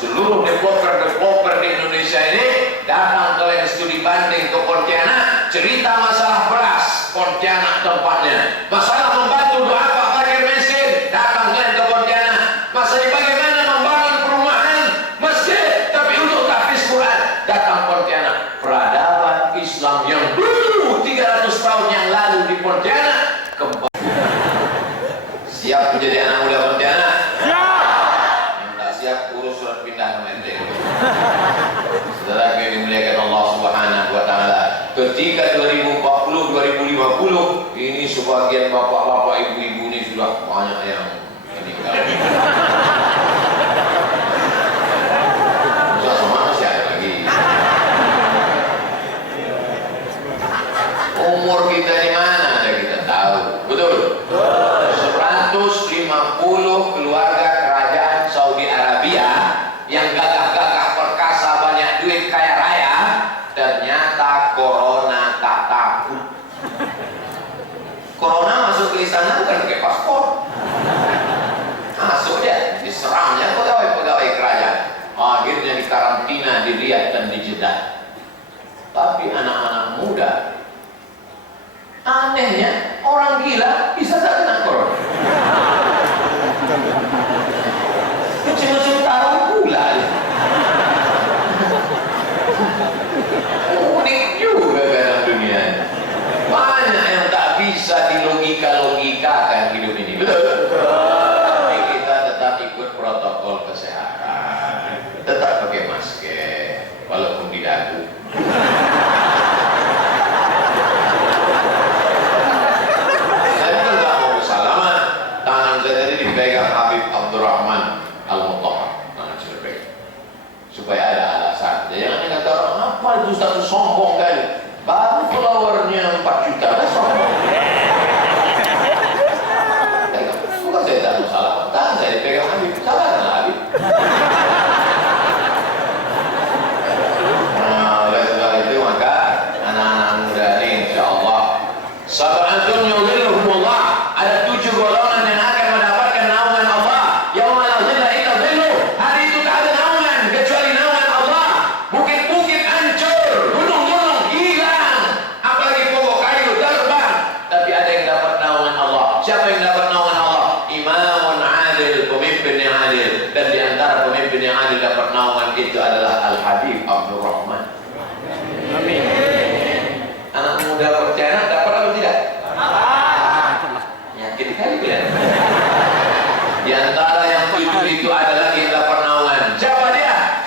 Seluruh developer di Indonesia ini datang ke studi banding ke Pontianak, cerita masalah beras, Pontianak tempatnya. Masalah membantu doa Pak Fakir miskin, datang ke Pontianak. Masalah bagaimana membangun perumahan, masjid, tapi untuk tahfiz Quran, datang Pontianak. Peradaban Islam yang dulu 300 tahun yang lalu di Pontianak kembali. Siap menjadi anak muda Pontianak? Yang tak siap urus surat pindah ke ente. Saudara yang dimuliakan Allah Subhanahu wa taala, ketika 2040 2050 ini sebagian bapak-bapak ibu-ibu ini sudah banyak yang meninggal. Sama masih ada lagi. Umur kita di mana ada kita tahu, betul? 150 keluarga kerajaan Saudi Arabia yang gagah-gagah perkasa, banyak duit, kaya raya, ternyata corona tak takut. Corona masuk ke istana bukan pakai paspor, masuk dia, diserangnya pegawai-pegawai kerajaan, akhirnya dikarantina di Riyadh dan di Jeddah. Tapi anak-anak muda, anehnya orang gila bisa tak kena corona. Kecil-kecil taruh gula. Unik juga dalam dunia. Banyak yang tak bisa dilogika-logikakan hidup ini. Betul? Tapi kita tetap ikut protokol kesehatan. Tetap pakai masker walaupun di dagu. Saya kan tak mau bersalaman. Tangan saya tadi dipegang Habib Abdurrahman Al-Muttahar, tangan saya dipegang. Supaya ada alasan. Jangan kata orang, apa itu Ustaz sombong kali. Baru followernya 4 juta, dah sombong. Bukan saya tak mau salah, tangan saya dipegang Habib, salah kan Habib. Nah, oleh sebab itu maka anak-anak muda ini insyaAllah Sab'atun yudhilluhumullah, ada 7 golongan yang akan mendapatkan naungan Allah. Yauma la dhilla illa dhilluh, hari itu tak ada naungan kecuali naungan Allah. Bukit-bukit hancur, gunung-gunung hilang, apalagi pokok kayu terbang. Tapi ada yang dapat naungan Allah. Siapa yang dapat naungan Allah? Imamun adil, pemimpin yang adil. Dan di antara pemimpin yang adil dapat naungan itu adalah Al-Habib Abdurrahman. Amin. Anak muda Pontianak dapat atau tidak? Yakin kali ya? Di antara yang 7 itu ada lagi yang dapat naungan. Siapa dia?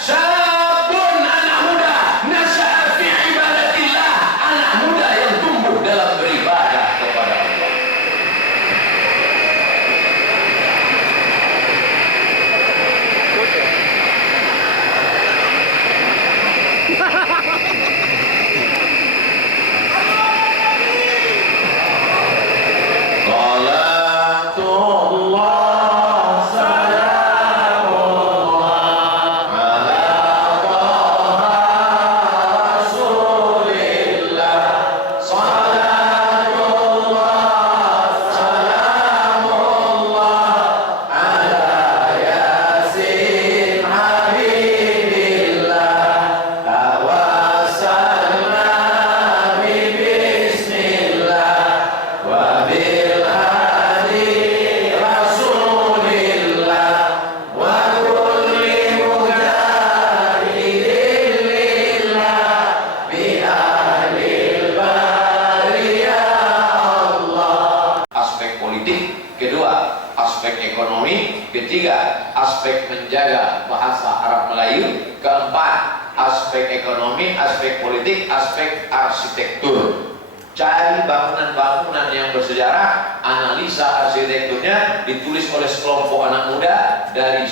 ketiga, aspek menjaga bahasa Arab Melayu. Keempat, aspek ekonomi, aspek politik, aspek arsitektur. Cari bangunan-bangunan yang bersejarah, analisa arsitekturnya, ditulis oleh sekelompok anak muda dari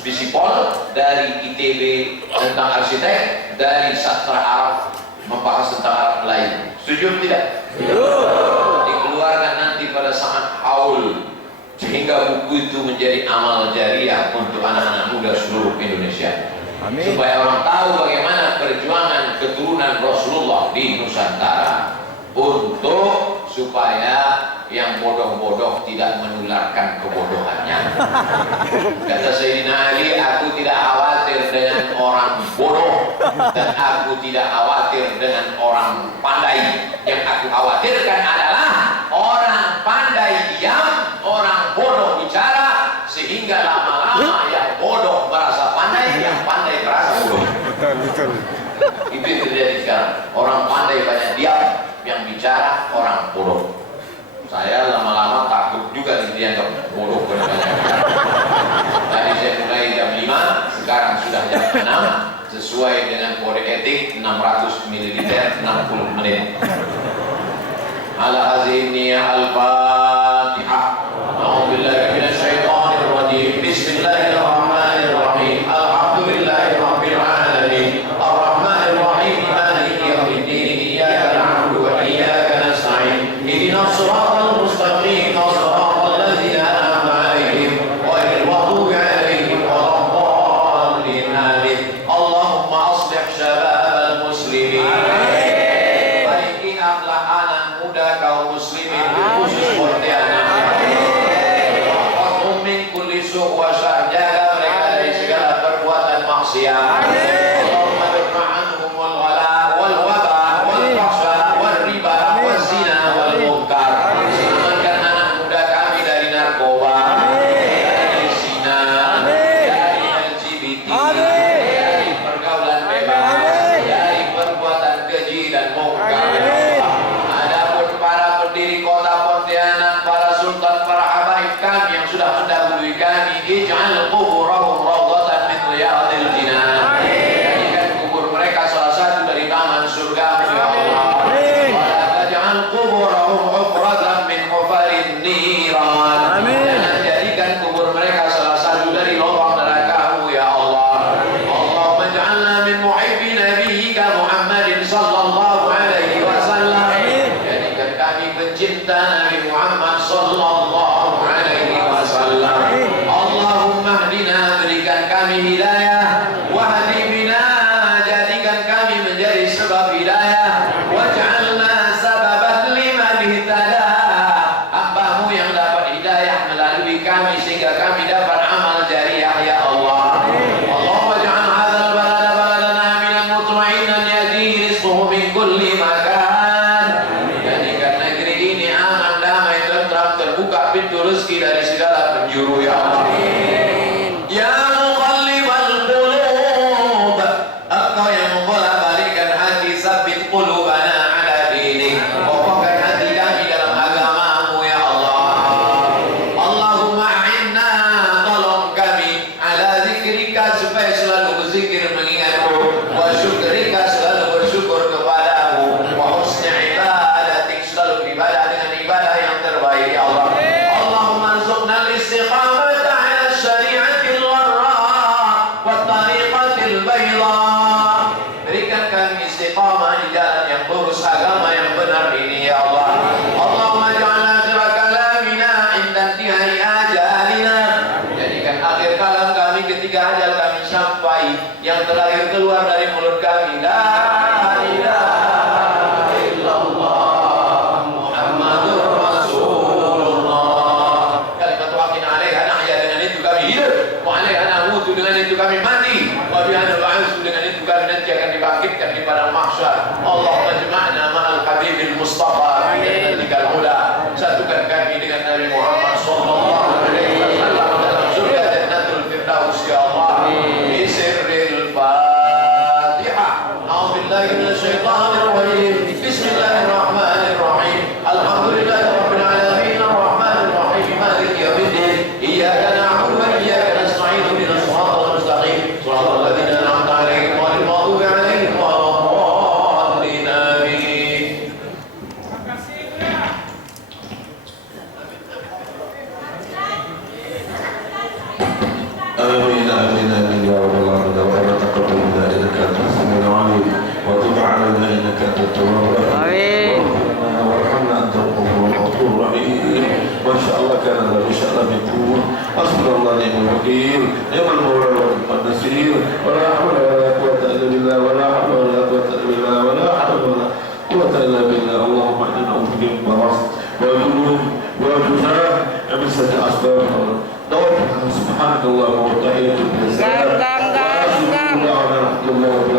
Bisipol, dari ITB tentang arsitek, dari Sastra Arab membahas tentang Arab Melayu. Setuju tidak? Setuju. Dikeluarkan nanti pada saat haul, sehingga buku itu menjadi amal jariah untuk anak-anak muda seluruh Indonesia. Amin. Supaya orang tahu bagaimana perjuangan keturunan Rasulullah di Nusantara, untuk supaya yang bodoh-bodoh tidak menularkan kebodohannya. Kata Sayyidina Ali, aku tidak khawatir dengan orang bodoh dan aku tidak khawatir dengan orang pandai. Yang aku khawatirkan adalah orang pandai diam, orang bodoh bicara, sehingga lama-lama yang bodoh merasa pandai, yang pandai merasa bodoh. Betul. Itu yang terjadi sekarang. Orang pandai banyak diam, yang bicara orang bodoh. Saya lama-lama takut juga dianggap bodoh banyak. Tadi saya mulai jam 5, sekarang sudah jam 6, sesuai dengan kode etik 600 ml 60 menit. Ala hazinni al-Fatihah. A'udzubillahi minasyaitonir rajim. Bismillahirrahmanirrahim. Alhamdulillahirabbil alamin. Arrahmanir rahim. Maliki yaumiddin. Iyyaka na'budu wa iyyaka nasta'in. Ihdinas siratal mustaqim. Siratal ladzina an'amta 'alaihim ghairil maghdubi 'alaihim waladdallin. Amin. Allahumma aslih syababal muslimin. Baiki akhlak anak muda kaum muslimin, khusus Pontianak. Wahfadhum min kulli su' wa syar. Jaga mereka dari segala perbuatan maksiat. Allahumma daf'a anhumul ghala wal waba wal fahsya wal riba wal zina wal munkar. Selamatkan anak muda kami dari narkoba, dari zina, dari LGBT, dari pergaulan bebas, dari perbuatan keji dan munkar. Adapun para pendiri kota Pontianak, para sultan, para habaib kami yang sudah mendahului kami, ij'al quburahum rawdatan min riyadil jinan. Jadikan kubur mereka salah satu dari taman surga, ya Allah. Wa la taj'al quburahum hufratan min hufarin niran. Jangan jadikan kubur mereka salah satu dari lubang neraka-Mu, ya Allah. Allahumma ij'alna min muhibbi nabiyyika Muhammadin sallallahu alaihi wasallam. Jadikan kami pencinta Nabi Muhammad sallallahu alaihi wasallam. Allahumma hdina, berikan kami hidayah. Wahdi bina, jadikan kami menjadi sebab hidayah. Waj'alna sababan liman ihtada, hamba-Mu yang dapat hidayah melalui kami sehingga kami dapat amal jariah, ya Allah. Allahumma ja'al hadzal balada baladan aminan mutma'innan ya'tihi rizquhu min kulli makan. Jadikan negeri ini aman, damai, tentram, terbuka pintu rezeki dari segala penjuru, ya Allah. Ya muqallibal qulub, Engkau yang membolak-balikkan hati, sabbit qulubana ala dinik. Kokohkan hati kami dalam agama-Mu, ya Allah. Allahumma a'inna, tolong kami, ala zikrika, supaya selalu berzikir mengingat-Mu, wa syukrika, selalu bersyukur kepada-Mu, wa husni ibadatik, selalu beribadah dengan ibadah yang terbaik, ya Allah. Allahumma arzuqna al-istiqamata ala syari'atil warra wa tariqatil bayda. Berikan kami istiqamah di jalan yang lurus, agama yang benar ini, ya Allah. Allahumma ja'alna akhira kalamina inda intihai ajalina. Jadikan akhir kalam kami ketika ajal kami sampai, yang terakhir keluar dari mulut kami, la ilaha illallah Muhammadur Rasulullah. Kalimat waqin alaiha nahya, dengan itu kami hidup, wa alaiha namutu, dengan itu kami mati, wa biha nub'atsu, dengan itu kami nanti akan dibangkitkan di padang mahsyar. Allahumma jama'na ma'al habibil mustafa fi jannatikal ula. Satukan kami dengan Nabi Muhammad sallallahu alaihi wasallam dalam surga jannatul firdaus, ya Allah. Bi sirril Fatihah. A'udzubillahi minasyaitonir rajim. Bismillahirrahmanirrahim. Alhamdulillahirabbil alamin, arrahmanir rahim, maliki yaumiddin. Iyyaka na'budu wa iyyaka علينا إنك أنت التواب الرحيم. آمين. وارحمنا أنت الغفور الرحيم. ما شاء الله كان لا ما شاء الله يكون. حسبنا الله نعم الوكيل. نعم المولى ونعم النصير. ولا حول ولا قوة إلا بالله. ولا حول ولا قوة إلا بالله. ولا حول ولا قوة إلا بالله. اللهم إنا نعوذ بك من البرص والجنون والجزام ومن سيئات الأسباب. سبحانك اللهم وتحية الإنسان. Gang, gang, gang, gang. وآخر دعوانا الحمد لله.